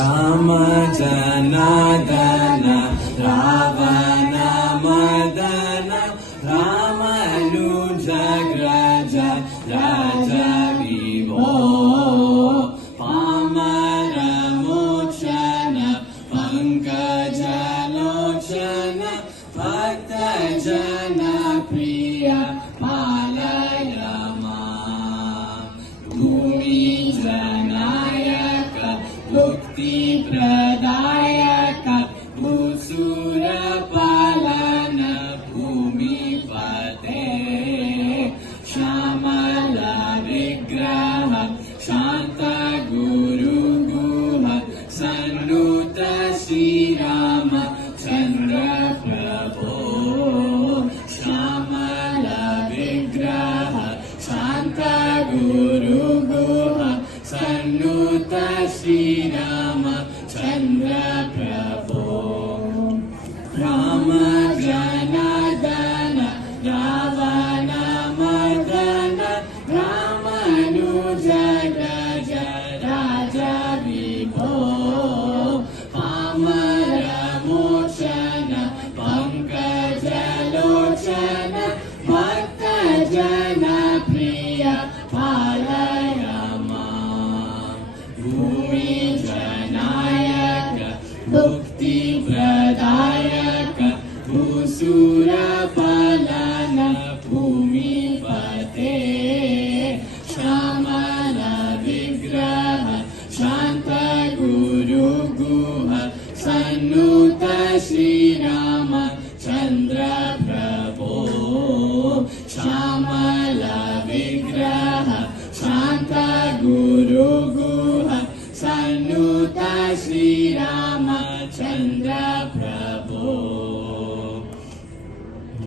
ರಾಮ ಜನಾರ್ದನ ರಾವಣ ಮದನ ರಾಮಾನುಜಗ್ರಜ ರಾಜ ವಿಭೋ ಪಾಮರ ಮೋಚನ ಪಂಕಜಲೋಚನ ಭಕ್ತ ಜನ ಪ್ರಿಯ ಪಾಲಯ ಭೂಮಿ ಜನಾಯಕ ಮುಕ್ತಿ ಪ್ರದಾಯಕ ಭೂಸುರ ಪಾಲನ ಭೂಮಿ ಪತೆ ಶ್ಯಾಮಲ ವಿಗ್ರಹ ಶಾಂತ ಗುರು ಗುಹ ಸನ್ನುತ ಶ್ರೀರಾಮ ಚಂದ್ರ ಪ್ರಭೋ ಶ್ಯಾಮಲ ವಿಗ್ರಹ ಶಾಂತ ಗುರು ಗುಹ ಸನ್ನುತ ಶ್ರೀರಾಮ ಚಂದ್ರ ಪ್ರಭೋ ರಾಮ ಜನಾರ್ದನ ರಾವಣ ಮದನ ರಾಮಾನುಜಗ್ರಜ ರಾಜ ವಿಭೋ ಪಾಮರ ಮೋಚನ ಪಂಕಜಲೋಚನ ಭಕ್ತ ಜನ ಪ್ರಿಯ ಪಾಲಯ ಭೂಮಿ ಜನಾಯಕ ಮುಕ್ತಿ ಪ್ರದಾಯಕ ಭೂಸುರ ಪಾಲನ ಭೂಮಿ ಪತೆ ಶ್ಯಾಮಲ ವಿಗ್ರಹ ಶಾಂತ ಗುರು ಗುಹ ಸನ್ನುತ ಶ್ರೀರಾಮ ಚಂದ್ರ ಪ್ರಭೋ ಶ್ಯಾಮಲ ವಿಗ್ರಹ ಶಾಂತ ಗುರು ಗುಹ ಸನ್ನುತ ಶ್ರೀರಾಮ ಚಂದ್ರ ಪ್ರಭೋ